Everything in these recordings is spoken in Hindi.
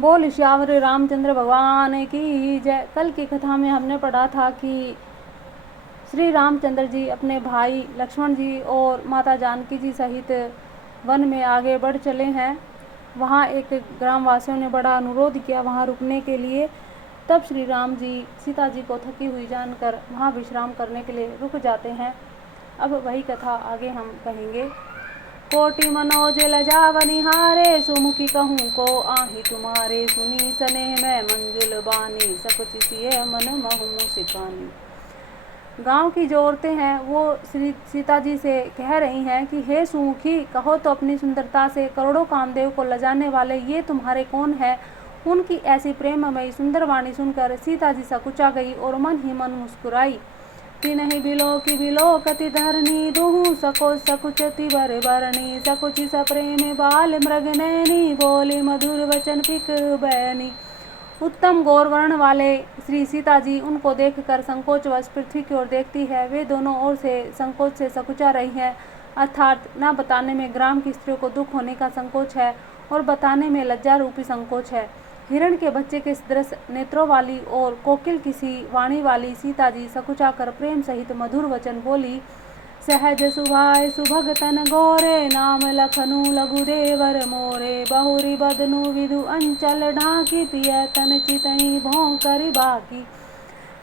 बोल श्यावर रामचंद्र भगवान की जय। कल की कथा में हमने पढ़ा था कि श्री रामचंद्र जी अपने भाई लक्ष्मण जी और माता जानकी जी सहित वन में आगे बढ़ चले हैं। वहाँ एक ग्रामवासियों ने बड़ा अनुरोध किया वहाँ रुकने के लिए। तब श्री राम जी सीता जी को थकी हुई जानकर वहाँ विश्राम करने के लिए रुक जाते हैं। अब वही कथा आगे हम कहेंगे। कोटि मनोज लजावनिहारे, सुमुखी कहूँ को आही तुम्हारे, सुनी स्नेह में मंजुल बानी, सकुच सिय मन महु सिकानी। गांव की जो औरतें हैं वो श्री सीता जी से कह रही हैं कि हे सुमुखी, कहो तो अपनी सुंदरता से करोड़ों कामदेव को लजाने वाले ये तुम्हारे कौन है। उनकी ऐसी प्रेममयी सुंदर वाणी सुनकर सीता जी सकुचा गई और मन ही मन मुस्कुराई। तिनहि बिलो कति धरनी, दुहु सको सकुचति बर बरनी, सकुचि सप्रेम बाल मृग नैनी, बोली मधुर वचन पिक बैनी। उत्तम गौरवर्ण वाले श्री सीता जी उनको देखकर संकोचवश पृथ्वी की ओर देखती है। वे दोनों ओर से संकोच से सकुचा रही हैं, अर्थात न बताने में ग्राम की स्त्रियों को दुख होने का संकोच है और बताने में लज्जा रूपी संकोच है। हिरण के बच्चे के सदृश नेत्रों वाली और कोकिल किसी वाणी वाली सीता जी सकुचा कर प्रेम सहित मधुर वचन बोली। सहज सुभाय सुभग तन गोरे, नाम लखनु लघु देवर मोरे, बहुरी बदनु विधु अंचल ढाकी, पिय तन चितई भों करी बाकी।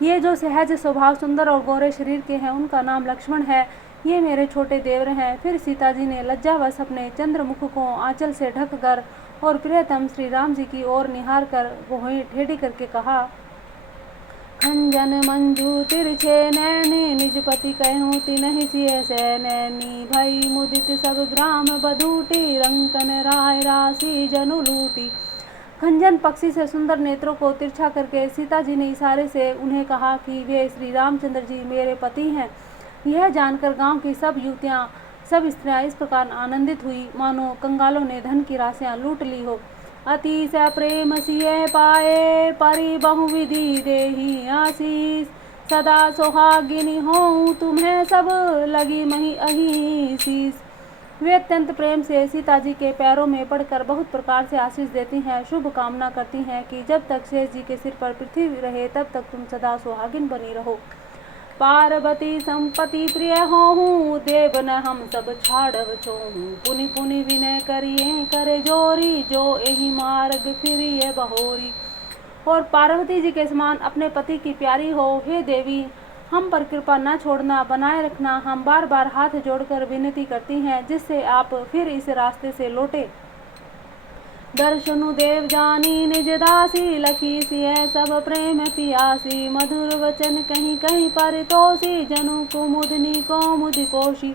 ये जो सहज स्वभाव सुंदर और गोरे शरीर के हैं उनका नाम लक्ष्मण है। ये मेरे छोटे देवर हैं। फिर सीता जी ने लज्जावश अपने चंद्रमुख को आंचल से ढक कर और प्रियतम श्री राम जी की ओर निहार कर भौहें टेढ़ी करके कहा। खंजन मंजू तिरछे नैनी, निज पति कहूँ तिनहि सिय सैनैनी, भई मुदित सब ग्राम बधूटी, रंकन राय राशि जनु लूटी। खंजन पक्षी से सुंदर नेत्रों को तिरछा करके सीता जी ने इशारे से उन्हें कहा कि वे श्री रामचंद्र जी मेरे पति हैं। यह जानकर गांव की सब युवतियां सब स्त्रियां इस प्रकार आनंदित हुई मानो कंगालों ने धन की राशियां लूट ली हो। अतिशय प्रेम सिय पाए, परि बहुविधि देहि आशीष, सदा सुहागिनी होऊं तुम्हें सब लगी मही अही शीस। वे अत्यंत प्रेम से सीता जी के पैरों में पड़कर बहुत प्रकार से आशीष देती हैं, शुभ कामना करती हैं कि जब तक शेष जी के सिर पर पृथ्वी रहे तब तक तुम सदा सुहागिन बनी रहो। पार्वती संपत्ति प्रिय होहूँ, देव न हम सब छाड़व छोहूँ, पुनि पुनि विनय करिए करे जोरी, जो एहि मार्ग फिरिए बहोरी। और पार्वती जी के समान अपने पति की प्यारी हो। हे देवी, हम पर कृपा न छोड़ना, बनाए रखना। हम बार बार हाथ जोड़कर विनती करती हैं जिससे आप फिर इस रास्ते से लौटे। दर्शनु देव जानी निज दासी, लखी सिय सब प्रेम पियासी, मधुर वचन कहीं कहीं परितोषी, जनु कुमुदनी कौमुदी कोशी।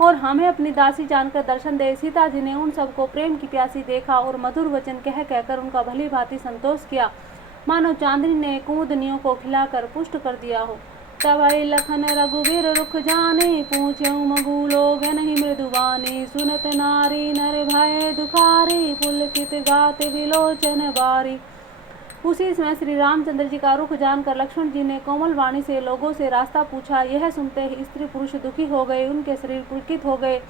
और हमें अपनी दासी जानकर दर्शन दे। सीता जी ने उन सबको प्रेम की प्यासी देखा और मधुर वचन कह कहकर उनका भली भांति संतोष किया, मानो चांदनी ने कुमुदनियों को खिलाकर पुष्ट कर दिया हो। तबै लखन रघुवीर रुख जाने, पूछ्यऊ मगु लोग नहीं मृदुवानी, सुनत नारी नर भय दुखारी, पुलकित गात विलोचन बारी। उसी समय श्री रामचंद्र जी का रुख जानकर लक्ष्मण जी ने कोमल वाणी से लोगों से रास्ता पूछा। यह सुनते ही स्त्री पुरुष दुखी हो गए, उनके शरीर पुलकित हो गए,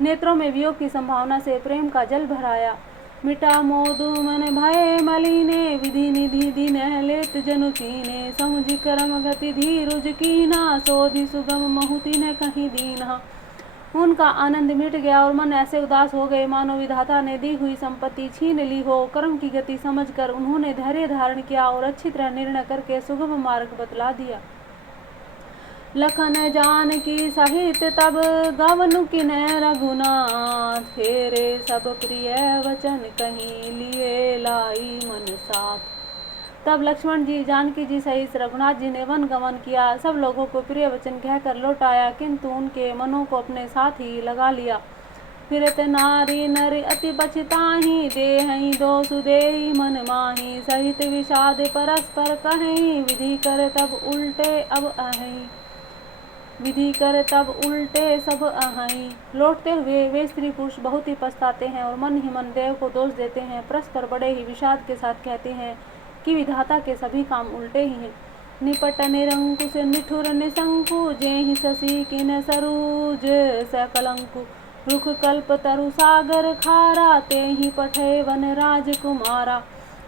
नेत्रों में वियोग की संभावना से प्रेम का जल भराया। मिटा मोदु मन भय मलिने, विधि निधि दिन लेत जनु कीने, समुझ करम गति धीरुज कीना, सोधि सुगम महुति न कहीं दीना। उनका आनंद मिट गया और मन ऐसे उदास हो गए मानो विधाता ने दी हुई संपत्ति छीन ली हो। कर्म की गति समझकर उन्होंने धैर्य धारण किया और अच्छी तरह निर्णय करके सुगम मार्ग बतला दिया। लखन जानकी सहित तब गवनु किन्ह रघुनाथ, फेरे सब प्रिय वचन कहीं लिए लाई मन साथ। तब लक्ष्मण जी जानकी जी सहित रघुनाथ जी ने वन गमन किया, सब लोगों को प्रिय वचन कहकर लौट आया, किंतु उनके मनों को अपने साथ ही लगा लिया। फिरत नारी नर अति पछताही, देहई दोषु देहि मन माही, सहित विषाद परस्पर कहीं, विधि कर तब उल्टे सब अहई। लौटते हुए वे स्त्री पुरुष बहुत ही पछताते हैं और मन ही मन देव को दोष देते हैं, परस्पर बड़े ही विषाद के साथ कहते हैं कि विधाता के सभी काम उल्टे ही हैं। निपट निरंकुश निठुर निशंकु, जेहि शशि किन सरूज सकलंकु, रुख कल्प तरु सागर खारा, तेहि पठे वन राजकुमारा।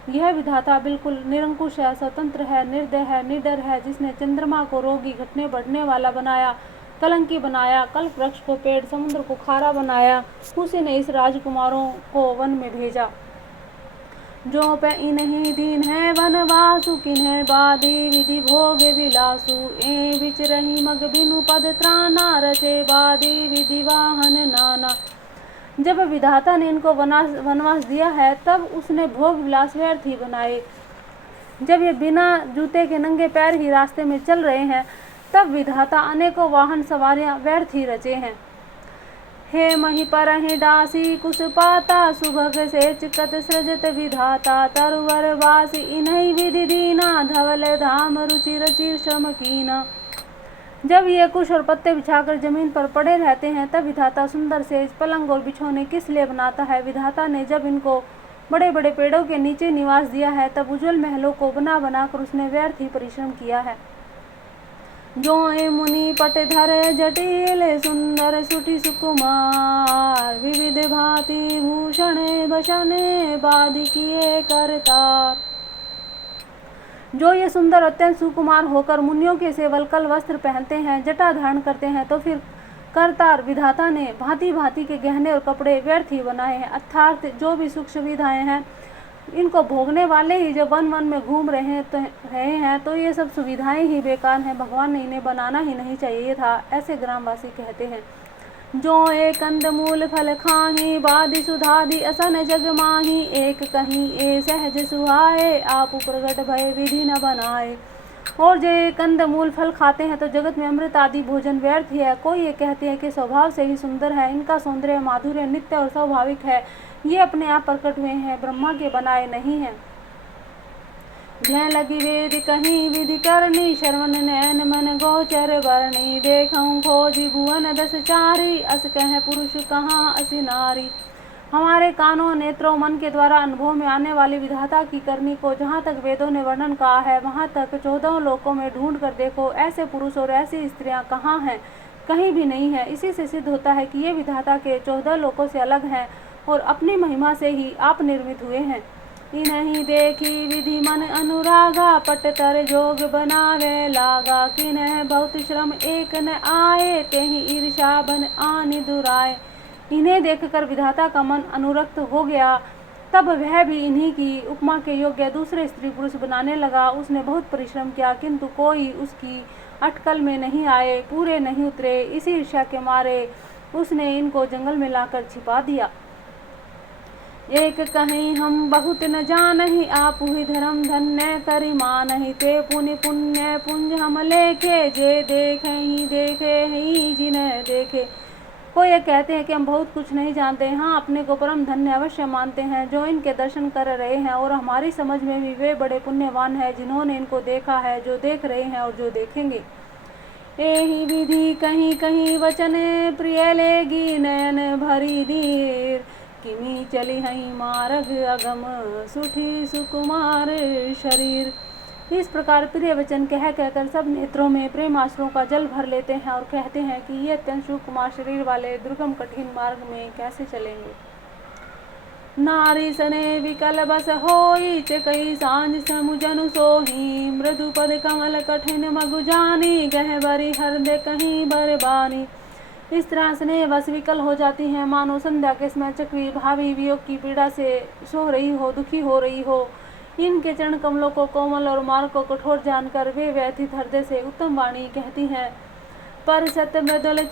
यह विधाता बिल्कुल निरंकुश है, स्वतंत्र है, निर्दय है, निडर है, जिसने चंद्रमा को रोगी, घटने बढ़ने वाला बनाया, कलंकी बनाया, कल्प वृक्ष को पेड़, समुद्र को खारा बनाया, उसी ने इस राजकुमारों को वन में भेजा। जो पे इन्हीं दीन है वनवासु, किन्हें बादी विधि भोग विलासु, ए बिच रही मग बिनु पद त्राना, रचे बादी विधि वाहन नाना। जब विधाता ने इनको वनवास दिया है, तब उसने भोग विलास व्यर्थ ही बनाए। जब ये बिना जूते के नंगे पैर ही रास्ते में चल रहे हैं, तब विधाता अनेकों वाहन सवारियां व्यर्थ ही रचे हैं। हे मही परहि डासी कुश पाता, सुभग से चिकत सृजत विधाता, तरुवर वासी इन्हीं विधि दीना, धवल धाम रुचि रचि श्रम कीना। जब ये कुश और पत्ते बिछाकर जमीन पर पड़े रहते हैं, तब विधाता सुंदर सेज, पलंग और बिछौने किस लिए बनाता है। विधाता ने जब इनको बड़े बड़े पेड़ों के नीचे निवास दिया है, तब उज्जवल महलों को बना बनाकर उसने व्यर्थ ही परिश्रम किया है। जो ए मुनि पट धर जटिल, सुंदर सुटी सुकुमार, विविध भांति भूषण भषण, बाद किए करतार। जो ये सुंदर अत्यंत सुकुमार होकर मुनियों के से वल्कल वस्त्र पहनते हैं, जटा धारण करते हैं, तो फिर करतार विधाता ने भांति भांति के गहने और कपड़े व्यर्थ ही बनाए हैं। अर्थात जो भी सुख सुविधाएं हैं, इनको भोगने वाले ही जब वन वन में घूम रहे हैं तो ये सब सुविधाएं ही बेकार हैं, भगवान ने इन्हें बनाना ही नहीं चाहिए था, ऐसे ग्रामवासी कहते हैं। जो एक कंद मूल फल खाही, बादी सुधादी असन जग माही, एक कहीं ए सहज सुहाए, आप प्रगट भय विधि न बनाए। और जो कंद मूल फल खाते हैं तो जगत में अमृत आदि भोजन व्यर्थ ही है। कोई ये कहते हैं कि स्वभाव से ही सुंदर है, इनका सौंदर्य माधुर्य नित्य और स्वाभाविक है, ये अपने आप प्रकट हुए हैं, ब्रह्मा के बनाए नहीं हैं। जय लगी वेद कहीं विधि करनी, श्रवण नैन मन गोचर वर्णी, देखऊं खोजी भुवन दस चारी, अस कह पुरुष कहाँ असी नारी। हमारे कानों नेत्रों मन के द्वारा अनुभव में आने वाली विधाता की करनी को जहाँ तक वेदों ने वर्णन कहा है, वहाँ तक 14 लोकों में ढूंढ कर देखो, ऐसे पुरुष और ऐसी स्त्रियाँ कहाँ हैं, कहीं भी नहीं है। इसी से सिद्ध होता है कि ये विधाता के 14 लोकों से अलग हैं और अपनी महिमा से ही आप निर्मित हुए हैं। इन्हीं देखी विधि मन अनुरागा, पट तर जोग बनावे लागा, किन्ह बहुत श्रम एक न आए, तेहि ईर्षा बन आनि दुराए। इन्हें देखकर विधाता का मन अनुरक्त हो गया, तब वह भी इन्हीं की उपमा के योग्य दूसरे स्त्री पुरुष बनाने लगा। उसने बहुत परिश्रम किया, किंतु कोई उसकी अटकल में नहीं आए, पूरे नहीं उतरे। इसी ईर्ष्या के मारे उसने इनको जंगल में लाकर छिपा दिया। एक कहीं हम बहुत न जानहि, आप ही धर्म धन्य करि मानहि, ते पुण्य पुण्य पुंज हम लेखे, जे देखे ही जिन्हें देखे। कोई ये कहते हैं कि हम बहुत कुछ नहीं जानते, हाँ अपने को परम धन्य अवश्य मानते हैं जो इनके दर्शन कर रहे हैं, और हमारी समझ में भी वे बड़े पुण्यवान हैं जिन्होंने इनको देखा है, जो देख रहे हैं और जो देखेंगे। एहि विधि कहीं कहीं वचन प्रिय लेगी, नयन भरी धीर, किमी चली हई मार्ग अगम, सुठी सुकुमार शरीर। इस प्रकार प्रिय वचन कह कहकर सब नेत्रों में प्रेम आश्रों का जल भर लेते हैं और कहते हैं कि ये अत्यंत सुकुमार शरीर वाले दुर्गम कठिन मार्ग में कैसे चलेंगे। नारी सने विकल बस होई, कई सांझ समुजनु सोही, मृदु पद कमल कठिन मगु जानी, गहबरी हृदय कहीं बरबानी। इस तरह स्नेह वश विकल हो जाती हैं, मानो संध्या के समय चक्री भावी वियोग की पीड़ा से सो रही हो, दुखी हो रही हो। इनके चरण कमलों को कोमल और मार्ग को कठोर जानकर वे व्यथित हृदय से उत्तम वाणी कहती हैं। पर सत्य मृदल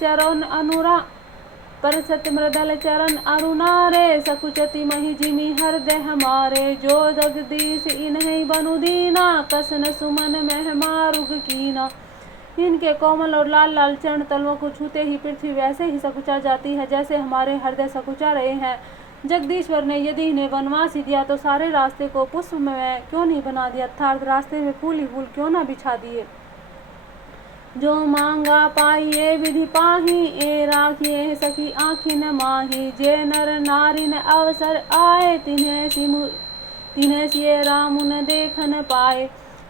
चरण अरुणारे, सकुचति मही जिमी हृदय हमारे, जो जगदीश इन्हीं बनु दीना, कसन सुमन मह मारुग कीना। इनके कोमल और लाल लाल चरण तलवों को छूते ही पृथ्वी वैसे ही सकुचा जाती है जैसे हमारे हृदय सकुचा रहे हैं। जगदीश्वर ने यदि इन्हें वनवास ही दिया तो सारे रास्ते को पुष्पमय क्यों नहीं बना दिया, अर्थात रास्ते में फूल ही फूल क्यों ना बिछा दिए। जो मांगा पाइए विधि पाही, ए राखिए सखी आँखी न माही, जे नर नारी न अवसर आए, तिन्हें सिए राम न देख न पाए।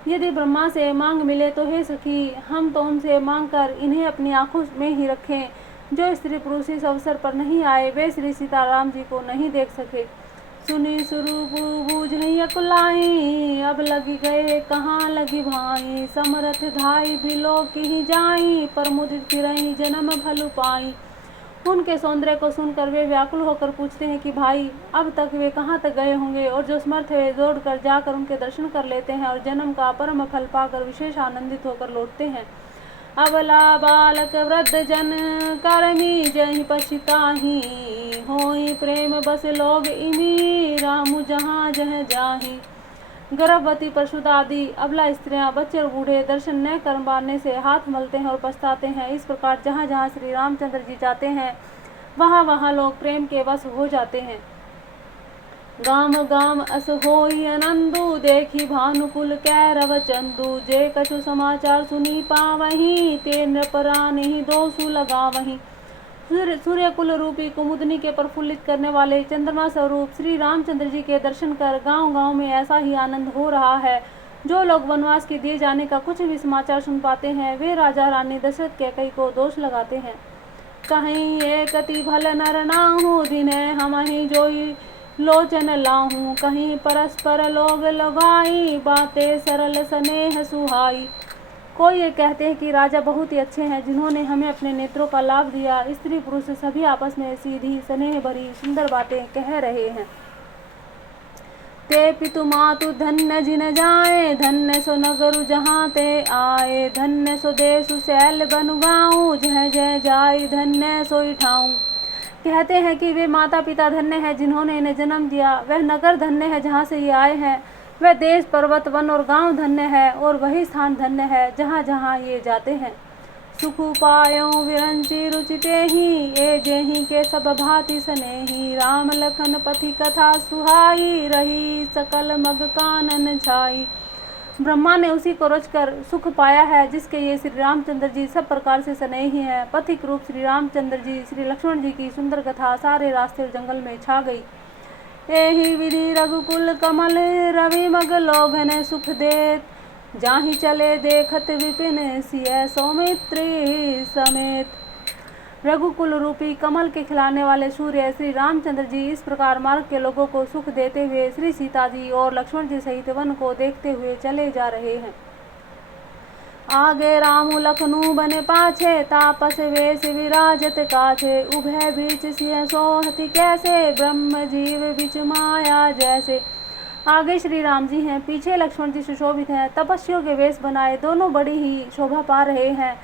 यदि ब्रह्मा से मांग मिले तो हे सखी, हम तो उनसे मांग कर इन्हें अपनी आंखों में ही रखें। जो स्त्री पुरुष इस अवसर पर नहीं आए, वे श्री सीताराम जी को नहीं देख सके। सुनी स्वरूप बूझई अकुलाई, अब लगी गए कहाँ लगी भाई, समरथ धाई भी लोग ही जाई, पर मुदित फिरई जन्म भलु पाई। उनके सौंदर्य को सुनकर वे व्याकुल होकर पूछते हैं कि भाई अब तक वे कहाँ तक गए होंगे, और जो समर्थ है दौड़ कर जाकर उनके दर्शन कर लेते हैं और जन्म का परम फल पाकर विशेष आनंदित होकर लौटते हैं। अबला बालक वृद्ध जन करमी जहि पछिताही, होई प्रेम बस लोग इमी, रामु जहाँ जह जाही। गर्भवती पशुता आदि अबला स्त्रियां बच्चे और बूढ़े दर्शन न कर पाने से हाथ मलते हैं और पछताते हैं। इस प्रकार जहाँ जहाँ श्री रामचंद्र जी जाते हैं वहाँ वहाँ लोग प्रेम के वश हो जाते हैं। गाम गाम अस होई आनंदु, देखी भानुकुल कैरव चंदु, जे कछु समाचार सुनी पावहीं, ते नृपरान ही दोषु लगावहीं। सूर्य कुल रूपी कुमुदनी के प्रफुल्लित करने वाले चंद्रमा स्वरूप श्री रामचंद्र जी के दर्शन कर गांव गांव में ऐसा ही आनंद हो रहा है। जो लोग वनवास के दिए जाने का कुछ भी समाचार सुन पाते हैं वे राजा रानी दशरथ कैकई को दोष लगाते हैं। कहीं एक अति भल नर नाहू, दिने हम ही जोई लोचन लाहूं, कहीं परस्पर लोग लगाई, बातें सरल स्नेह सुहाई। कोई ये कहते हैं कि राजा बहुत ही अच्छे हैं जिन्होंने हमें अपने नेत्रों का लाभ दिया। स्त्री पुरुष सभी आपस में सीधी स्नेह भरी सुंदर बातें कह रहे हैं। ते पितु मातु धन्य जिन जाए, धन्य सो नगरु जहाँ ते आए, धन्य सो देशु शैल बनु गाऊं, जय जय जाय धन्य सोई ठाऊं। कहते हैं कि वे माता पिता धन्य हैं जिन्होंने इन्हें जन्म दिया, वह नगर धन्य है जहाँ से ये आए हैं, वह देश पर्वत वन और गांव धन्य है, और वही स्थान धन्य है जहाँ जहाँ ये जाते हैं। सुख पायो विरंची रुचिते ही, ये जेहि के सब भांति स्नेही, राम लखन पथि कथा सुहाई, रही सकल मग कानन छाई। ब्रह्मा ने उसी को रचकर सुख पाया है जिसके ये श्री रामचंद्र जी सब प्रकार से स्नेही हैं। पथिक रूप श्री रामचंद्र जी श्री लक्ष्मण जी की सुंदर कथा सारे रास्ते और जंगल में छा गई। एहि विधि रघुकुल कमल, रवि मग लोभन सुख देत, जाहि चले देखत विपिन, सिय सौमित्री समेत। रघुकुल रूपी कमल के खिलाने वाले सूर्य श्री रामचंद्र जी इस प्रकार मार्ग के लोगों को सुख देते हुए श्री सीता जी और लक्ष्मण जी सहित वन को देखते हुए चले जा रहे हैं। आगे रामु लखनऊ बने पाछे, तापस वेश विराजत काछे, उभय बीच सिंह सोहति कैसे, ब्रह्म जीव बिच माया जैसे। आगे श्री राम जी हैं, पीछे लक्ष्मण जी सुशोभित हैं, तपस्वियों के वेश बनाए दोनों बड़ी ही शोभा पा रहे हैं।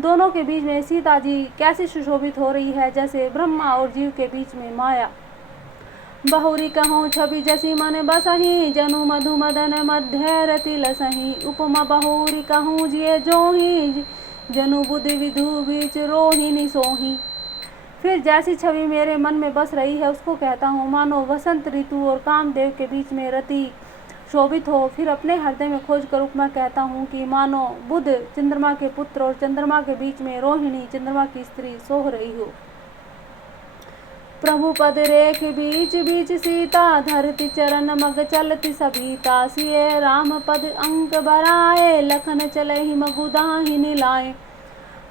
दोनों के बीच में सीता जी कैसी सुशोभित हो रही है जैसे ब्रह्मा और जीव के बीच में माया। बहुरी कहूँ छवि जसी मन बसही, जनु मधु मदन मध्य रति लसही, उपमा बहुरी कहूँ जिये जोही, जनु बुध विधु बीच रोहिणी सोही। फिर जैसी छवि मेरे मन में बस रही है उसको कहता हूँ, मानो वसंत ऋतु और कामदेव के बीच में रति शोभित हो। फिर अपने हृदय में खोज कर उपमा कहता हूँ कि मानो बुध चंद्रमा के पुत्र और चंद्रमा के बीच में रोहिणी चंद्रमा की स्त्री सोह रही हो। प्रभु पद रेख बीच बीच सीता, धरती चरण मग चलती सबीता, सिए राम पद अंक बराए, लखन चले ही मगुदाहिनी लाए।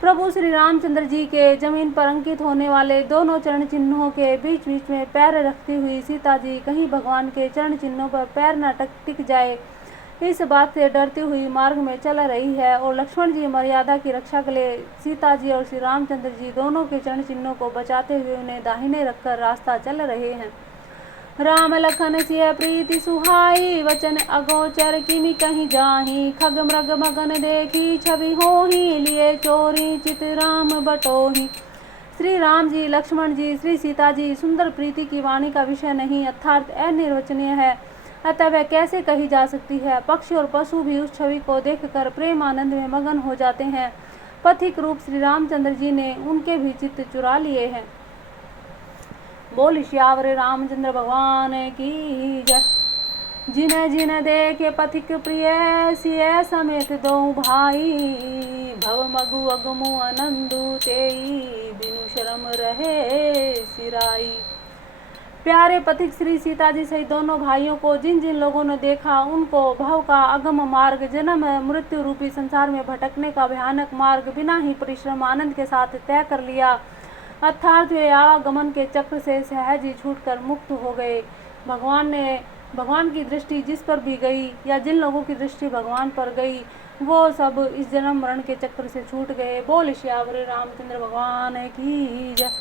प्रभु श्री रामचंद्र जी के जमीन पर अंकित होने वाले दोनों चरण चिन्हों के बीच बीच में पैर रखती हुई सीता जी कहीं भगवान के चरण चिन्हों पर पैर न टिक जाए इस बात से डरती हुई मार्ग में चल रही है, और लक्ष्मण जी मर्यादा की रक्षा के लिए सीता जी और श्री रामचंद्र जी दोनों के चरण चिन्हों को बचाते हुए उन्हें दाहिने रखकर रास्ता चल रहे हैं। राम लखन सिय प्रीति सुहाई, वचन अगोचर किमि कहीं जाही, खग मृग मगन देखी छवि होही, लिए चोरी चित राम बटोही। श्री राम जी लक्ष्मण जी श्री सीता जी सुंदर प्रीति की वाणी का विषय नहीं अर्थात अनिर्वचनीय है, अतः वह कैसे कही जा सकती है। पक्षी और पशु भी उस छवि को देखकर प्रेम आनंद में मगन हो जाते हैं। पथिक रूप श्री रामचंद्र जी ने उनके भी चित्त चुरा लिए हैं। बोल श्यावर रामचंद्र भगवान की जय। जिन जिन देखे पथिक प्रिय, सिय समेत दो भाई, भव मगु अगमु आनंदु, तेई बिनु शरम रहे सिराई। प्यारे पथिक श्री सीता जी सहित दोनों भाइयों को जिन जिन लोगों ने देखा उनको भव का अगम मार्ग, जन्म मृत्यु रूपी संसार में भटकने का भयानक मार्ग बिना ही परिश्रम आनंद के साथ तय कर लिया, अर्थात वे आवागमन के चक्र से सहज ही छूटकर मुक्त हो गए। भगवान की दृष्टि जिस पर भी गई या जिन लोगों की दृष्टि भगवान पर गई वो सब इस जन्म मरण के चक्कर से छूट गए। बोल श्यावर रामचंद्र भगवान की जय।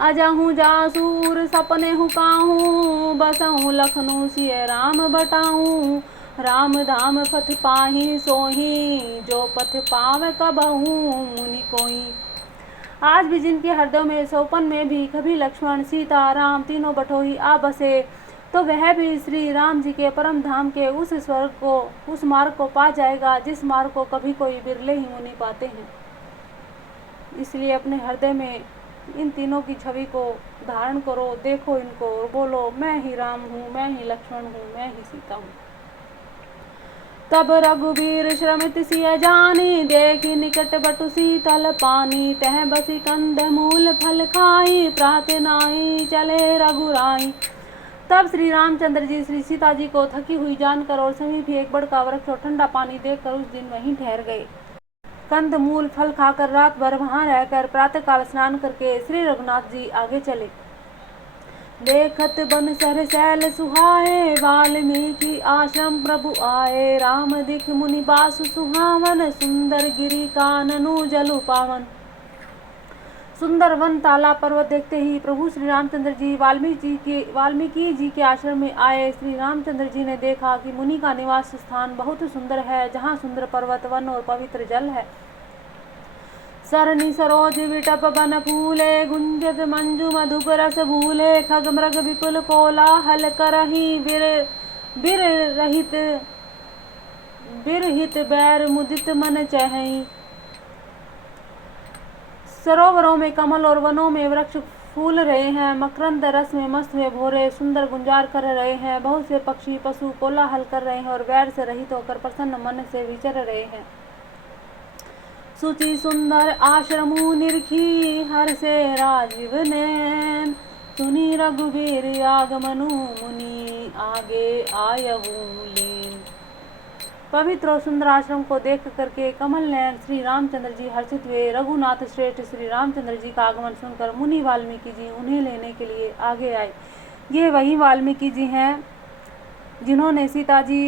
अजहूँ जासूर सपने हूँ काहूँ बसहूँ लखनऊ सिय राम बटाऊँ। राम धाम पथ पाही सोही जो पथ पाव कबहू मुनि कोई। आज भी जिनके हृदय में सोपन में भी कभी लक्ष्मण सीता राम तीनों बटोही आ बसे तो वह भी श्री राम जी के परम धाम के उस स्वर्ग को उस मार्ग को पा जाएगा जिस मार्ग को कभी कोई बिरले ही मुनि पाते हैं। इसलिए अपने हृदय में इन तीनों की छवि को धारण करो, देखो इनको और बोलो मैं ही राम हूँ, मैं ही लक्ष्मण हूँ, मैं ही सीता हूँ। तब रघुबीर श्रमित सिय जानी देखी निकट बटु शीतल पानी। तह बसी कंद मूल फल खाई प्रात नाई चले रघुराई। तब श्री रामचंद्र जी श्री सीता जी को थकी हुई जानकर और समीप ही एक बड़का वृक्ष और ठंडा पानी देखकर उस दिन वहीं ठहर गए। कंद मूल फल खाकर रात भर वहां रहकर प्रातःकाल स्नान करके श्री रघुनाथ जी आगे चले। देखत बन सर सैल सुहाए वाल्मीकि आश्रम प्रभु आए। राम दिख मुनि बासु सुहावन सुंदर गिरि काननु जलु पावन। सुंदर वन ताला पर्वत देखते ही प्रभु श्री रामचंद्र जी वाल्मीकि जी के आश्रम में आए। श्री रामचंद्र जी ने देखा कि मुनि का निवास स्थान बहुत सुंदर है, जहाँ सुंदर पर्वत वन और पवित्र जल है। सरनी सरोज विटप बन फूले गुंजत मंजू मधुप रस भूले। खग मृग विपुल कोलाहल करही बिरहित बैर मुदित मन चहई। सरोवरों में कमल और वनों में वृक्ष फूल रहे हैं, मकरंद रस में मस्त हुए भोरे सुंदर गुंजार कर रहे हैं। बहुत से पक्षी पशु कोलाहल कर रहे हैं और बैर से रहित होकर प्रसन्न मन से विचर रहे हैं। सुचि सुंदर आश्रमु निरखी हर से राजीव नैन। सुनी रघुबीर आगमनु मुनि आगे आयहु लीन। पवित्र और सुंदर आश्रम को देख करके कमल नयन श्री रामचंद्र जी हर्षित हुए। रघुनाथ श्रेष्ठ श्री रामचंद्र जी का आगमन सुनकर मुनि वाल्मीकि जी उन्हें लेने के लिए आगे आए। ये वही वाल्मीकि जी हैं जिन्होंने सीता जी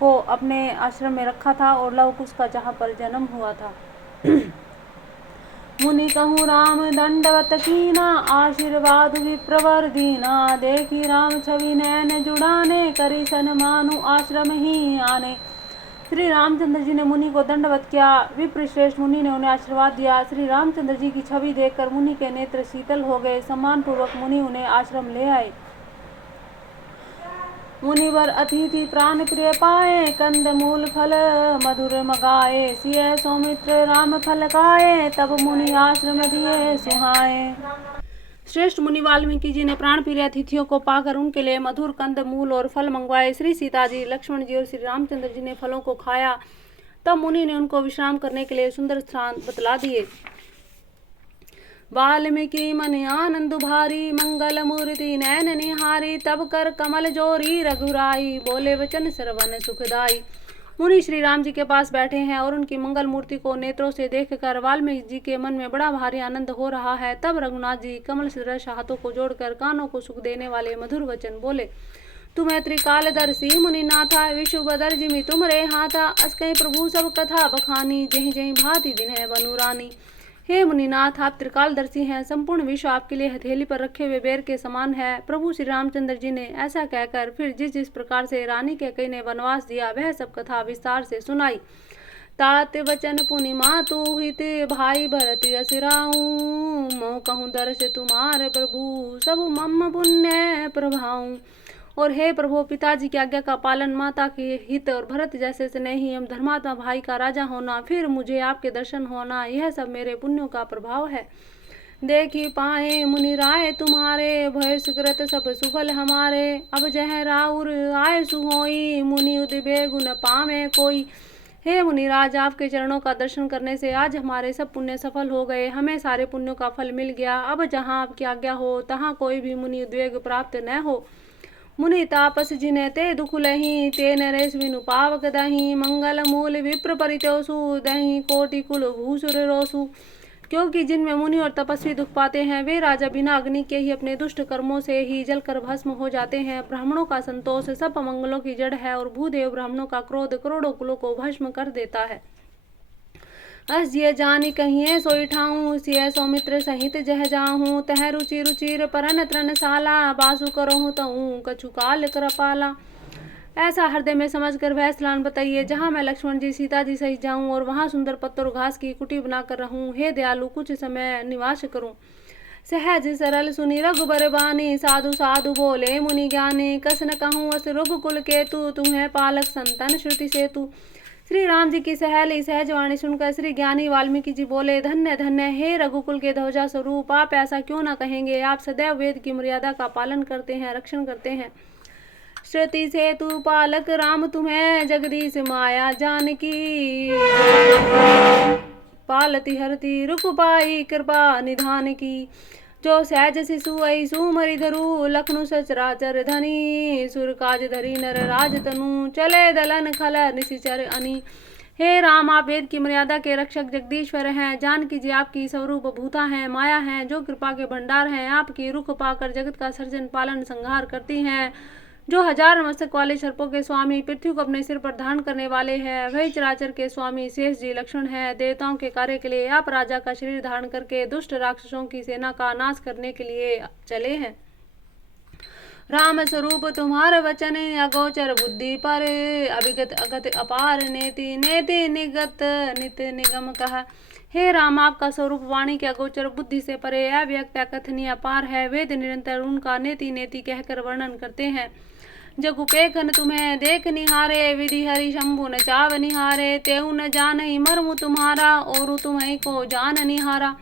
को अपने आश्रम में रखा था और लव कुश का जहाँ पर जन्म हुआ था। मुनि कहूँ राम दंडवत कीना आशीर्वाद विप्रवर दीना। देखी राम छवि नैन जुड़ाने करी सन मानु आश्रम ही आने। श्री रामचंद्र जी ने मुनि को दंडवत किया। विप्र श्रेष्ठ मुनि ने उन्हें आशीर्वाद दिया। श्री रामचंद्र जी की छवि देखकर मुनि के नेत्र शीतल हो गए। सम्मान पूर्वक मुनि उन्हें आश्रम ले आए। मुनिवर अतिथि प्राण प्रिय पाए कंद मूल फल मधुर मगाए। सिय सौमित्र राम फल खाए तब मुनि आश्रम दिए सुहाए। श्रेष्ठ मुनि वाल्मीकि जी ने प्राण प्रिय अतिथियों को पाकर उनके लिए मधुर कंद मूल और फल मंगवाए। श्री सीता जी लक्ष्मण जी और श्री रामचंद्र जी ने फलों को खाया। तब मुनि ने उनको विश्राम करने के लिए सुंदर स्थान बतला दिए। वाल्मीकि मन आनंद भारी मंगल मूर्ति नैन निहारी। तब कर कमल जोरी रघुराई बोले वचन श्रवण सुखदाई। मुनि श्री राम जी के पास बैठे हैं और उनकी मंगल मूर्ति को नेत्रों से देखकर वाल्मीकि जी के मन में बड़ा भारी आनंद हो रहा है। तब रघुनाथ जी कमल सदृश हाथों को जोड़कर कानों को सुख देने वाले मधुर वचन बोले। तुम्हें त्रिकालदर्शी मुनि नाथा विशुभदर जिमि तुम रे हाथा। अस्कई प्रभु सब कथा बखानी जहीं जहीं भांति दिन है बनुरानी। हे मुनिनाथ, आप त्रिकालदर्शी हैं, संपूर्ण विश्व आपके लिए हथेली पर रखे हुए बेर के समान है। प्रभु श्री रामचंद्र जी ने ऐसा कहकर फिर जिस जिस प्रकार से रानी कैकेयी ने वनवास दिया वह सब कथा विस्तार से सुनाई। तात वचन पुनि मातु हित भाई भरत असराऊ। मोह कहूँ दर्श तुम्हार प्रभु सब मम पुण्य प्रभाऊ। और हे प्रभु, पिताजी की आज्ञा का पालन, माता के हित और भरत जैसे स्नेही एवं धर्मात्मा भाई का राजा होना, फिर मुझे आपके दर्शन होना, यह सब मेरे पुण्यों का प्रभाव है। देखी पाए मुनि राय तुम्हारे भय सुकृत सब सुफल हमारे। अब जह राउर आय सुहोई मुनि उदिबे गुण पावे कोई। हे मुनिराज, आपके चरणों का दर्शन करने से आज हमारे सब पुण्य सफल हो गए, हमें सारे पुण्यों का फल मिल गया। अब जहाँ आपकी आज्ञा हो तहाँ कोई भी मुनि उद्वेग प्राप्त न हो। मुनि तापस जिने ते दुख लही ते नरेश विनु पावक दही। मंगल मूल विप्र परितोषु दही कोटि कुल भूसुर रोसु। क्योंकि जिनमें मुनि और तपस्वी दुख पाते हैं वे राजा बिना अग्नि के ही अपने दुष्ट कर्मों से ही जलकर भस्म हो जाते हैं। ब्राह्मणों का संतोष सब मंगलों की जड़ है और भूदेव ब्राह्मणों का क्रोध करोड़ों कुलों को भस्म कर देता है। अस जिय जानी कहिए सोई ठाऊं, सिय सौमित्र सहित जह जाहूं, तह रुचि रुचिर परन त्रनशाला, बासु करहूं तऊं कछु काल कृपाला। ऐसा हृदय में समझकर वह स्थान बताइए जहाँ मैं लक्ष्मण जी सीता जी सहित जाऊं और वहाँ सुंदर पत्थर और घास की कुटी बनाकर रहूं। हे दयालु कुछ समय निवास करूं। सहज सरल सुनी रघुबर बानी, साधु साधु बोले मुनि ज्ञानी, कस न कहूँ अस रघुकुल केतु, तुम्हें पालक संतन श्रुति सेतु। श्री राम जी की सहेली सहज वाणी सुनकर श्री ज्ञानी वाल्मीकि जी बोले, धन्य धन्य हे रघुकुल के ध्वजा स्वरूप, आप ऐसा क्यों न कहेंगे। आप सदैव वेद की मर्यादा का पालन करते हैं, रक्षण करते हैं। श्रुति सेतु पालक राम तुम्हें, जगदीश माया जानकी, पालती हरती रुक पाई कृपा निधान की। जो सहज शिशु ऐसु मरि धरु, लखनु सचराचर धनी, सुर काज धरी नर राज तनु, चले दलन खल निशिचर अनी। हे राम आप वेद की मर्यादा के रक्षक जगदीश्वर हैं। जानकी जी आपकी स्वरूप भूता हैं, माया हैं, जो कृपा के भंडार हैं। आपकी रुख पाकर जगत का सर्जन पालन संहार करती हैं। जो हजार मस्तक वाले सर्पों के स्वामी, पृथ्वी को अपने सिर पर धारण करने वाले हैं, वही चराचर के स्वामी शेष जी लक्ष्मण है। देवताओं के कार्य के लिए आप राजा का शरीर धारण करके दुष्ट राक्षसों की सेना का नाश करने के लिए चले हैं। राम स्वरूप तुम्हारे वचन अगोचर बुद्धि पर, अभिगत अगत अपार नेति नेति निगत नित निगम कहा। हे राम आपका स्वरूप वाणी के अगोचर बुद्धि से परे, अव्यक्त अकथनीय अपार है। वेद निरंतर उनका नेति नेति कहकर वर्णन करते हैं। जगुपेखन तुम्हें देख निहारे, विधि हरि शंभु न चाव निहारे, तेऊ न जान ही मर्मु तुम्हारा, और तुम्हें को जान निहारा।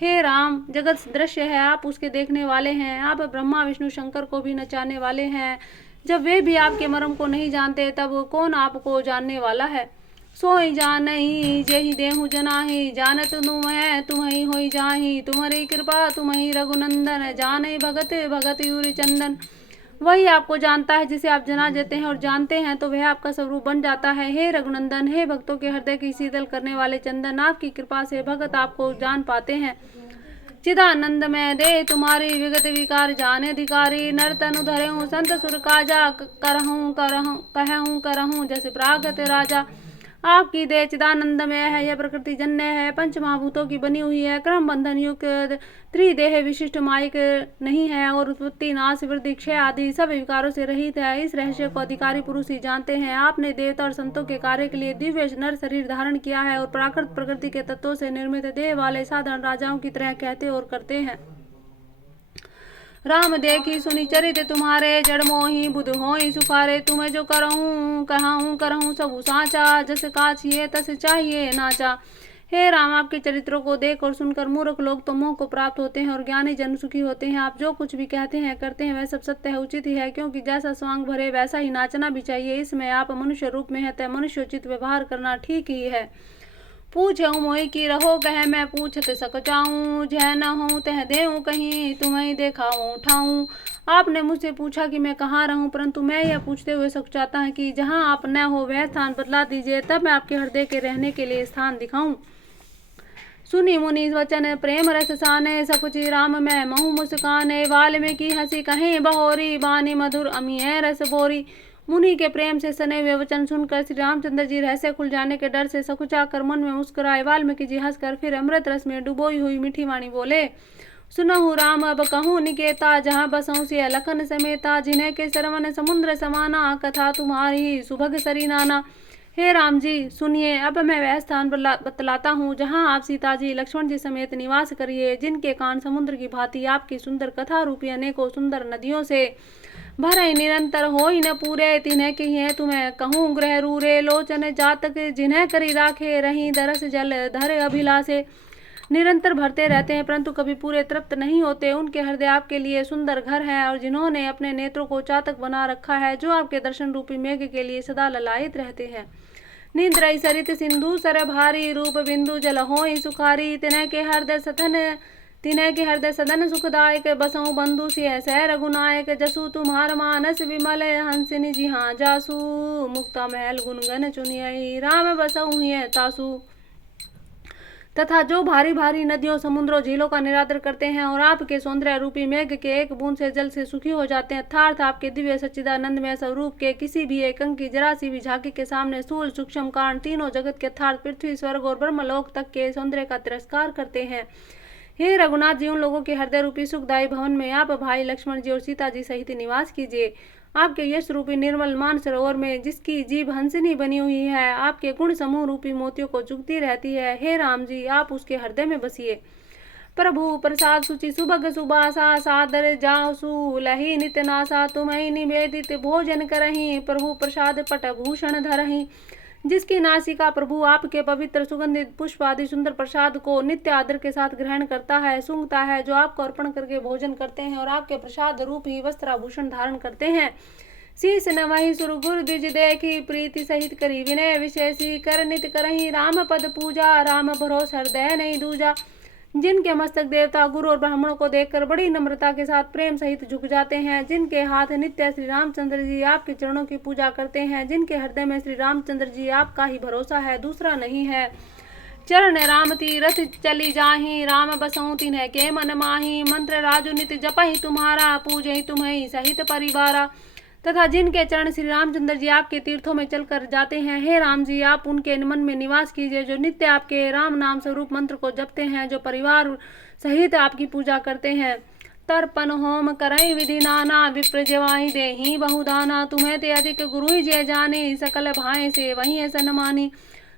हे राम जगत दृश्य है, आप उसके देखने वाले हैं। आप ब्रह्मा विष्णु शंकर को भी नचाने वाले हैं। जब वे भी आपके मर्म को नहीं जानते तब कौन आपको जानने वाला है। सोई जानही जेहि देहु जनाही, जानत तुम्हें तुम्हि होई जाही, तुम्हारी कृपा तुम्हि रघुनंदन, जानई भगत भगत यूरि चंदन। वही आपको जानता है जिसे आप जना देते हैं और जानते हैं तो वह आपका स्वरूप बन जाता है। हे रघुनंदन, हे भक्तों के हृदय की शीतल करने वाले चंदन, आपकी कृपा से भगत आपको जान पाते हैं। चिदानंद में दे तुम्हारी विगत विकार जाने अधिकारी, नर तनु धरे हूँ संत सुर काजा, करहूँ करहूँ कहूँ करहूँ जस प्रागत राजा। आपकी देह चिदानंद में है, यह प्रकृति जन्य है, पंच महाभूतों की बनी हुई है, क्रम बंधन युक्त त्रिदेह विशिष्ट माइक नहीं है और उत्पत्ति नाश वृद्धि क्षय आदि सब विकारों से रहित है। इस रहस्य को अधिकारी पुरुष ही जानते हैं। आपने देवता और संतों के कार्य के लिए दिव्य नर शरीर धारण किया है और प्राकृत प्रकृति के तत्वों से निर्मित देह वाले साधारण राजाओं की तरह कहते और करते हैं। राम देखी सुनी चरित तुम्हारे, जड़ मोही बुध होई सुखारे, तुम्हें जो करहूँ करहूँ सबु साचा, जस काछिए तस चाहिए नाचा। हे राम आपके चरित्रों को देख और सुनकर मूर्ख लोग तो मोह को प्राप्त होते हैं और ज्ञानी जन सुखी होते हैं। आप जो कुछ भी कहते हैं करते हैं वह सब सत्य है, उचित ही है, क्योंकि जैसा स्वांग भरे वैसा ही नाचना भी चाहिए। इसमें आप मनुष्य रूप में है तय मनुष्योचित व्यवहार करना ठीक ही है। पूछऊँ मोहि की रहो कह मैं पूछत सक जाऊँ, जह न हूँ तह देऊँ कहीं, तुम्हें देखाऊँ उठाऊँ। आपने मुझसे पूछा कि मैं कहाँ रहूँ, परंतु मैं यह पूछते हुए सक चाहता है कि जहाँ आप न हो वह स्थान बतला दीजिए, तब मैं आपके हृदय के रहने के लिए स्थान दिखाऊँ। सुनी मुनि वचन प्रेम रस साने, सकुचि राम मैं महु मुस्काने, वाल्मीकि हंसी कहें बहोरी, बानी मधुर अमिय रस बोरी। मुनि के प्रेम से सने हुए वचन सुनकर श्री रामचंद्र जी रहस्य खुल जाने के डर से सकुचा कर मन में मुस्कुराए। वाल्मीकि जी हंसकर फिर अमृत रस में डुबोई हुई मीठी वाणी बोले, सुनहु राम अब कहूँ निकेता, जहाँ बसऊँ सिय लखन समेता, जिन्हें के सरवन समुद्र समाना, कथा तुम्हारी सुभग सरी नाना। हे राम जी सुनिए, अब मैं वह स्थान बतलाता हूँ जहाँ आप सीता जी लक्ष्मण जी समेत निवास करिए, जिनके कान समुद्र की भांति आपकी सुंदर कथा रूपी अनेकों सुंदर नदियों से भरे निरंतर हो ही न पूरे, तिन्हें कहिए तुम्हें कहूँ ग्रह रूरे, लोचन जातक जिन्हें करी राखे, रही दरस जल धर अभिलाषे। निरंतर भरते रहते हैं परंतु कभी पूरे तृप्त नहीं होते। उनके हृदय आपके लिए सुंदर घर है और जिन्होंने अपने नेत्रों को चातक बना रखा है, जो आपके दर्शन रूपी मेघ के लिए सदा ललायित रहते हैं। निंद्रई सरित सिंधु सर भारी, रूप बिंदु जल होई सुखारी, तिन्ह के हृदय सदन सुखदायक, बसऊँ बंधु सिय सह रघुनायक, जसु तुम्हार मानस विमल, हंसिनी जी हाँ जासु, मुक्ता महल गुनगन चुनियई, राम बसऊँ हिय तासु। तथा जो भारी भारी नदियों, समुद्रों, झीलों का निरादर करते हैं और आपके सौंदर्य रूपी मेघ के एक बूंद से जल से सुखी हो जाते हैं, अर्थात आपके दिव्य सच्चिदानंदमय स्वरूप के किसी भी एक अंग की जरा सी भी झांकी के सामने स्थूल, सूक्ष्म, कारण, तीनों जगत के अर्थात पृथ्वी, स्वर्ग और ब्रह्मलोक तक के सौंदर्य का तिरस्कार करते हैं। हे रघुनाथ जी, उन लोगों के हृदय रूपी सुखदायी भवन में आप भाई लक्ष्मण जी और सीता जी सहित निवास कीजिए। आपके यश रूपी निर्मल मान सरोवर में जिसकी जीभ हंसनी बनी हुई है, आपके गुण समूह रूपी मोतियों को चुगती रहती है, हे राम जी, आप उसके हृदय में बसिए। प्रभु प्रसाद सुचि सुभग सुबासा, सादर जासु लही नित नासा, तुम्हें निवेदित भोजन करही, प्रभु प्रसाद पट भूषण धरही। जिसकी नासिका प्रभु आपके पवित्र सुगंधित पुष्प आदि सुंदर प्रसाद को नित्य आदर के साथ ग्रहण करता है, सूंघता है, जो आपको अर्पण करके भोजन करते हैं और आपके प्रसाद रूप ही वस्त्राभूषण धारण करते हैं। शीस नवहि सुर गुर द्विज देखी, प्रीति सहित करी विनय विशेषी, कर नित करही राम पद पूजा, राम भरोस हृदय नहीं दूजा। जिनके मस्तक देवता, गुरु और ब्राह्मणों को देखकर बड़ी नम्रता के साथ प्रेम सहित झुक जाते हैं, जिनके हाथ नित्य श्री रामचंद्र जी आपके चरणों की पूजा करते हैं, जिनके हृदय में श्री रामचंद्र जी आपका ही भरोसा है, दूसरा नहीं है। चरण राम तीरथ चली जाही, राम बसऊं तिन्ह के मन माही, मंत्र राजु नित जपहि तुम्हारा, पूजहि तुम्हें सहित परिवारा। तथा जिनके चरण श्री रामचंद्र जी आपके तीर्थों में चलकर जाते हैं, हे राम जी, आप उनके मन में निवास कीजिए, जो नित्य आपके राम नाम स्वरूप मंत्र को जपते हैं, जो परिवार सहित आपकी पूजा करते हैं। तर्पण होम करई विधि नाना, विप्र जवाहि देहि बहुदाना, तुम्हें ते अधिक गुरु ही जय जाने, सकल भाई से वही है सन्मानी।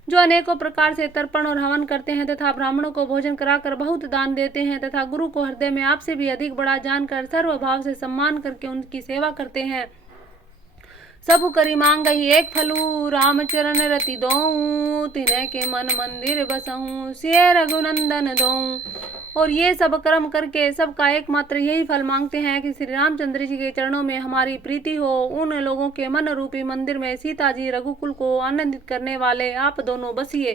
जो अनेकों प्रकार से तर्पण और हवन करते हैं तथा ब्राह्मणों को भोजन कराकर बहुत दान देते हैं तथा गुरु को हृदय में आपसे भी अधिक बड़ा जानकर सर्व भाव से सम्मान करके उनकी सेवा करते हैं। सब करी मांग ही एक फलू, राम चरण रति दोऊ, तिन्ह के मन मंदिर बसऊं, सिय रघुनंदन दोऊ। और ये सब कर्म करके सबका एकमात्र यही फल मांगते हैं कि श्री रामचंद्र जी के चरणों में हमारी प्रीति हो। उन लोगों के मन रूपी मंदिर में सीता जी रघुकुल को आनंदित करने वाले आप दोनों बसिए।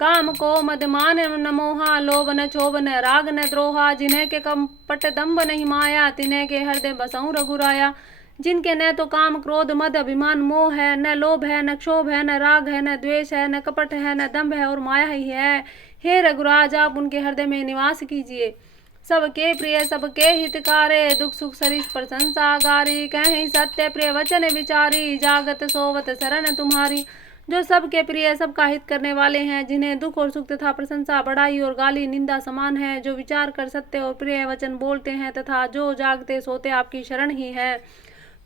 काम को मद मान न मोहा, लोभ न क्षोभ न राग न द्रोहा, जिन्हें के कपट दम्भ नहीं माया, तिन्ह के हृदय बसऊं रघुराया। जिनके न तो काम क्रोध मद अभिमान मोह है, न लोभ है, न क्षोभ है, न राग है, न द्वेष है, न कपट है, न दम्भ है और माया ही है। हे रघुराज, आप उनके हृदय में निवास कीजिए। सबके प्रिय सबके हितकारे, दुख सुख सरिस प्रशंसा गारी, कहीं सत्य प्रिय वचन विचारी, जागत सोवत शरण तुम्हारी। जो सबके प्रिय सबका हित करने वाले हैं, जिन्हें दुख और सुख तथा प्रशंसा, बड़ाई और गाली निंदा समान है, जो विचार कर सत्य और प्रिय वचन बोलते हैं तथा जो जागते सोते आपकी शरण ही है।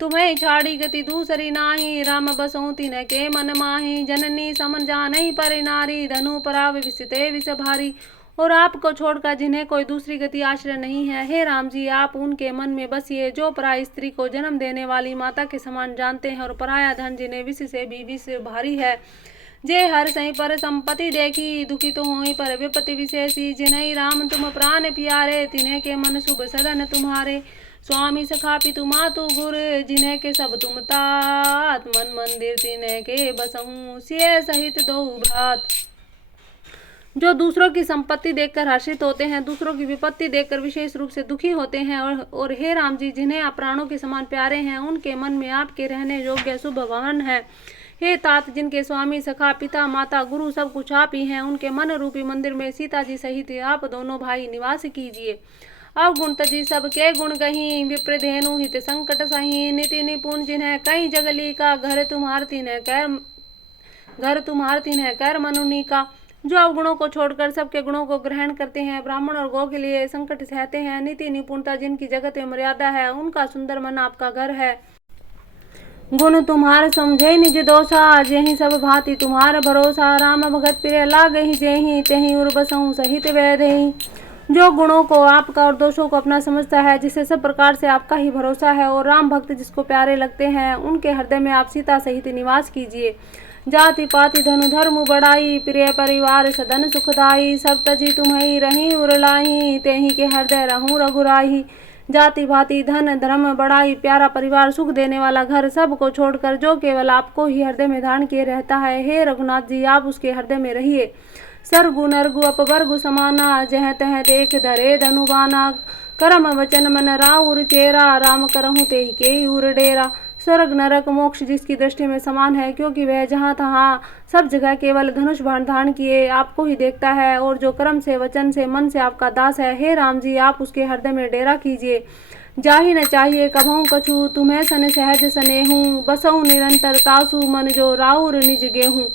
तुम्हें छाड़ी गति दूसरी नाही, राम बसऊं तिन्ह के मन माही, जननी समन जानहि पर नारी, धनु पराव विसिते विष भारी। और आपको छोड़कर जिन्हें कोई दूसरी गति आश्रय नहीं है, हे राम जी, आप उनके मन में बसिए, जो पराई स्त्री को जन्म देने वाली माता के समान जानते हैं और पराया धन जिन्हें विष से भी विष भारी है। जे हर सही पर संपत्ति देखी, दुखी तो होई पर विपत्ति विशेषी, जिन्हें राम तुम प्राण प्यारे, तिन्ह के मन शुभ सदन तुम्हारे। स्वामी सखा पितु मातु गुर, जिन्हें के सब तुम तात, मन मंदिर तिन्ह के बसऊं, सिय सहित दो भ्रात। जो दूसरों की संपत्ति देखकर हर्षित होते हैं, दूसरों की विपत्ति देखकर विशेष रूप से दुखी होते हैं, और हे राम जी, जिन्हें आप प्राणों के समान प्यारे हैं, उनके मन में आपके रहने योग्य शुभ भवन है। हे तात, जिनके स्वामी सखा पिता माता गुरु सब कुछ आप ही हैं, उनके मन रूपी मंदिर में सीता जी सहित आप दोनों भाई निवास कीजिए। अवगुण तजी सबके गुण गही, विप्रधेनु हित संकट सही, नीति निपुण जिन्हें कई जगली का, घर तुम्हार तिन्ह कर मनुनी का। जो अवगुणों को छोड़कर सबके गुणों को ग्रहण करते हैं, ब्राह्मण और गौ के लिए संकट सहते हैं, नीति निपुणता जिनकी जगत में मर्यादा है, उनका सुंदर मन आपका घर है। गुण तुम्हार समझे निज दोषा, जेहि सब भांति तुम्हार भरोसा, राम भगत प्रिय लागहि जेहि, तेहि उर बसऊं सहित वैदेहि। जो गुणों को आपका और दोषों को अपना समझता है, जिसे सब प्रकार से आपका ही भरोसा है, और राम भक्त जिसको प्यारे लगते हैं, उनके हृदय में आप सीता सहित निवास कीजिए। जाति पाति धनु धर्म बढ़ाई, प्रिय परिवार सदन सुखदाई, सब तजी तुम्हें रही उरलाही, तेहि के हृदय रहूं रघुराही। जाति भाति धन धर्म बढ़ाई, प्यारा परिवार, सुख देने वाला घर, सब को छोड़कर जो केवल आपको ही हृदय में धारण किए रहता है, हे रघुनाथ जी, आप उसके हृदय में रहिए। सर्गु नरगु अपवर्गु समाना, जह तह देख धरे धनुबाना, करम वचन मन राउर चेरा, राम करहु तेहि के उर डेरा। स्वर्ग नरक मोक्ष जिसकी दृष्टि में समान है, क्योंकि वह जहाँ तहाँ सब जगह केवल धनुष बाण धारण किए आपको ही देखता है, और जो कर्म से वचन से मन से आपका दास है, हे राम जी आप उसके हृदय में डेरा कीजिए। जाहि न चाहिए कभऊ कछु, तुम्हें सन सहज स्नेहूँ, बसऊ निरंतर तासु मन जो राउर निज गेहूँ।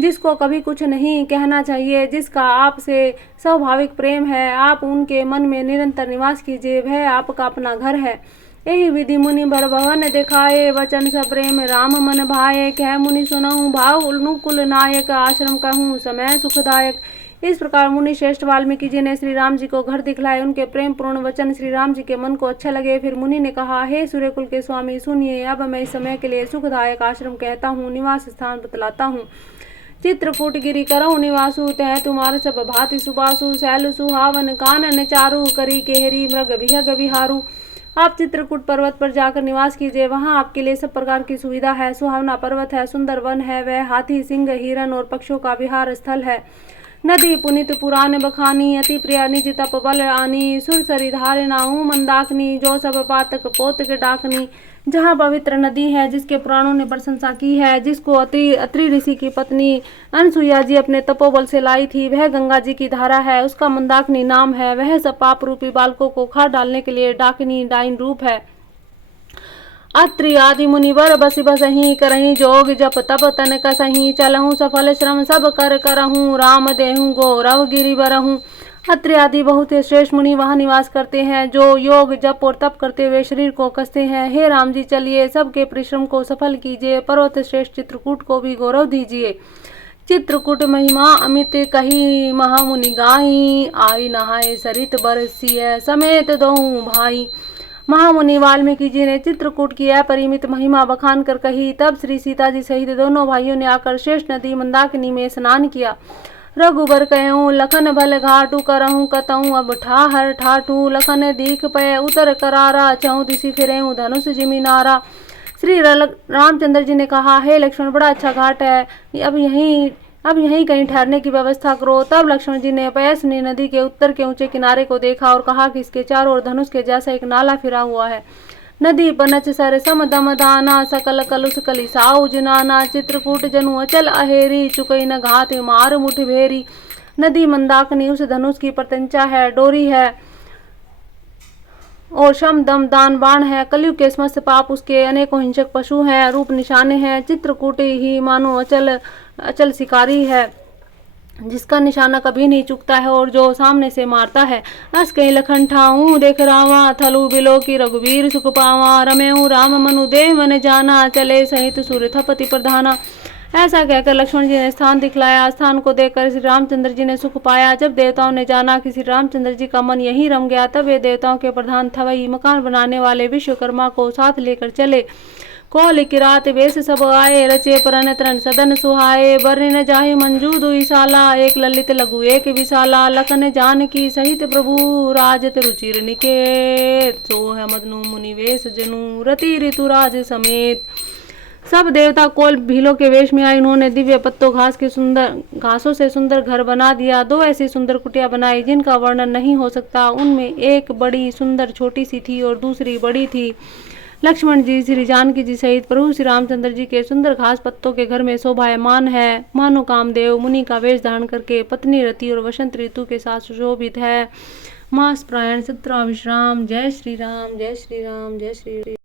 जिसको कभी कुछ नहीं कहना चाहिए, जिसका आपसे स्वाभाविक प्रेम है, आप उनके मन में निरंतर निवास कीजिए, वह आपका अपना घर है। यही विधि मुनि बर भवन दिखाए, वचन स प्रेम राम मन भाए। कह मुनि सुनहु भाव अनुकुल नायक, आश्रम कहूँ समय सुखदायक। इस प्रकार मुनि श्रेष्ठ वाल्मीकि जी ने श्री राम जी को घर दिखलाए। उनके प्रेम पूर्ण वचन श्री राम जी के मन को अच्छे लगे। फिर मुनि ने कहा, हे सूर्यकुल के स्वामी सुनिए, अब मैं इस समय के लिए सुखदायक आश्रम कहता हूँ, निवास स्थान बतलाता हूँ। चित्रकूट गिरि करऊ निवासु, तह तुम्हार सब भांति सुबासु। शैल सुहावन कानन चारु, करी केहरी मृग विहग विहारू। आप चित्रकूट पर्वत पर जाकर निवास कीजिए, वहां आपके लिए सब प्रकार की सुविधा है। सुहावना पर्वत है, सुंदर वन है, वह हाथी सिंह हिरन और पक्षियों का विहार स्थल है। नदी पुनित पुराण बखानी, अति प्रिया निज तप बल आनी। सुरसरी धारे नाहू मंदाकिनी, जो सब पातक पोतक डाकनी। जहाँ पवित्र नदी है, जिसके पुराणों ने प्रशंसा की है, जिसको अत्रि ऋषि की पत्नी अनसुईया जी अपने तपोबल से लाई थी, वह गंगा जी की धारा है, उसका मंदाकिनी नाम है। वह सब पाप रूपी बालकों को खा डालने के लिए डाकिनी डाइन रूप है। अत्रि आदि मुनिवर बसी बसही, करही जोग जप तप तन कसही। चलहूँ सफल श्रम सब कर करहूँ, राम देहूँ गौरव गिरि बरहूँ। अत्रि आदि बहुत श्रेष्ठ मुनि वहाँ निवास करते हैं, जो योग जप और तप करते हुए शरीर को कसते हैं। हे राम जी चलिए, सबके परिश्रम को सफल कीजिए, पर्वत श्रेष्ठ चित्रकूट को भी गौरव दीजिए। चित्रकूट महिमा अमित कही, महामुनि गाई। आई नहाए सरित बरसिए, समेत दोहूँ भाई। महामुनि वाल्मीकि जी ने चित्रकूट की अपरिमित महिमा बखान कर कही। तब श्री सीता जी सहित दोनों भाइयों ने आकर श्रेष्ठ नदी मंदाकिनी में स्नान किया। रघुबर कहूँ लखन भल घाटू, करहूँ कतहूँ अब ठाहर ठाटू। लखन दीख पे उतर करारा, चहु दिशि फिरेहूँ धनुष जिमिनारा। श्री रामचंद्र जी ने कहा, हे लक्ष्मण बड़ा अच्छा घाट है, अब यहीं कहीं ठहरने की व्यवस्था करो। तब लक्ष्मण जी ने पयस्विनी नदी के उत्तर के ऊंचे किनारे को देखा और कहा कि इसके चारों ओर धनुष के जैसा एक नाला फिरा हुआ है। नदी पनच सर सम दम दाना, सकल कलुष कलिसाऊ जिनाना। चित्रकूट जनु अचल अहेरी, चुकई न घात मार मुठ भेरी। नदी मंदाकिनी उस धनुष की प्रत्यंचा है, डोरी है, और शम दम दान बाण है। कलयुग के समस्त पाप उसके अनेकों हिंसक पशु हैं, रूप निशाने हैं। चित्रकूट ही मानो अचल शिकारी है, जिसका निशाना कभी नहीं चुकता है और जो सामने से मारता है। अस कहीं लखन ठाऊं देख रावा, थलु बिलो की रघुवीर सुख पावा। रमेऊ राम मनु देव मन जाना, चले सहित सूर्य थपति प्रधाना। ऐसा कहकर लक्ष्मण जी ने स्थान दिखलाया। स्थान को देखकर श्री रामचंद्र जी ने सुख पाया। जब देवताओं ने जाना कि श्री रामचंद्र जी का मन यहीं रम गया, तब वे देवताओं के प्रधान थवई मकान बनाने वाले विश्वकर्मा को साथ लेकर चले। कौल की रात वेश सब आए, रचे परन तरण सदन सुहाए। बरने न जाहि मंजू दुई साला, एक ललित लघु एक विशाला। लखन जानकी सहित प्रभु, राजत रुचिर निकेत। सोह मदनु मुनि वेश जनु, रति ऋतुराज समेत। सब देवता कोल भीलों के वेश में आए। उन्होंने दिव्य पत्तों घासों से सुंदर घर बना दिया। दो ऐसी सुंदर कुटिया बनाई जिनका वर्णन नहीं हो सकता। उनमें एक बड़ी सुंदर छोटी सी थी और दूसरी बड़ी थी। लक्ष्मण जी श्री जानकी जी सहित प्रभु श्री रामचंद्र जी के सुंदर घास पत्तों के घर में शोभायमान है, मानो कामदेव मुनि का वेश धारण करके पत्नी रति और वसंत ऋतु के साथ सुशोभित है। मास प्रायण 17 विश्राम। जय श्री राम, जय श्री राम, जय श्री।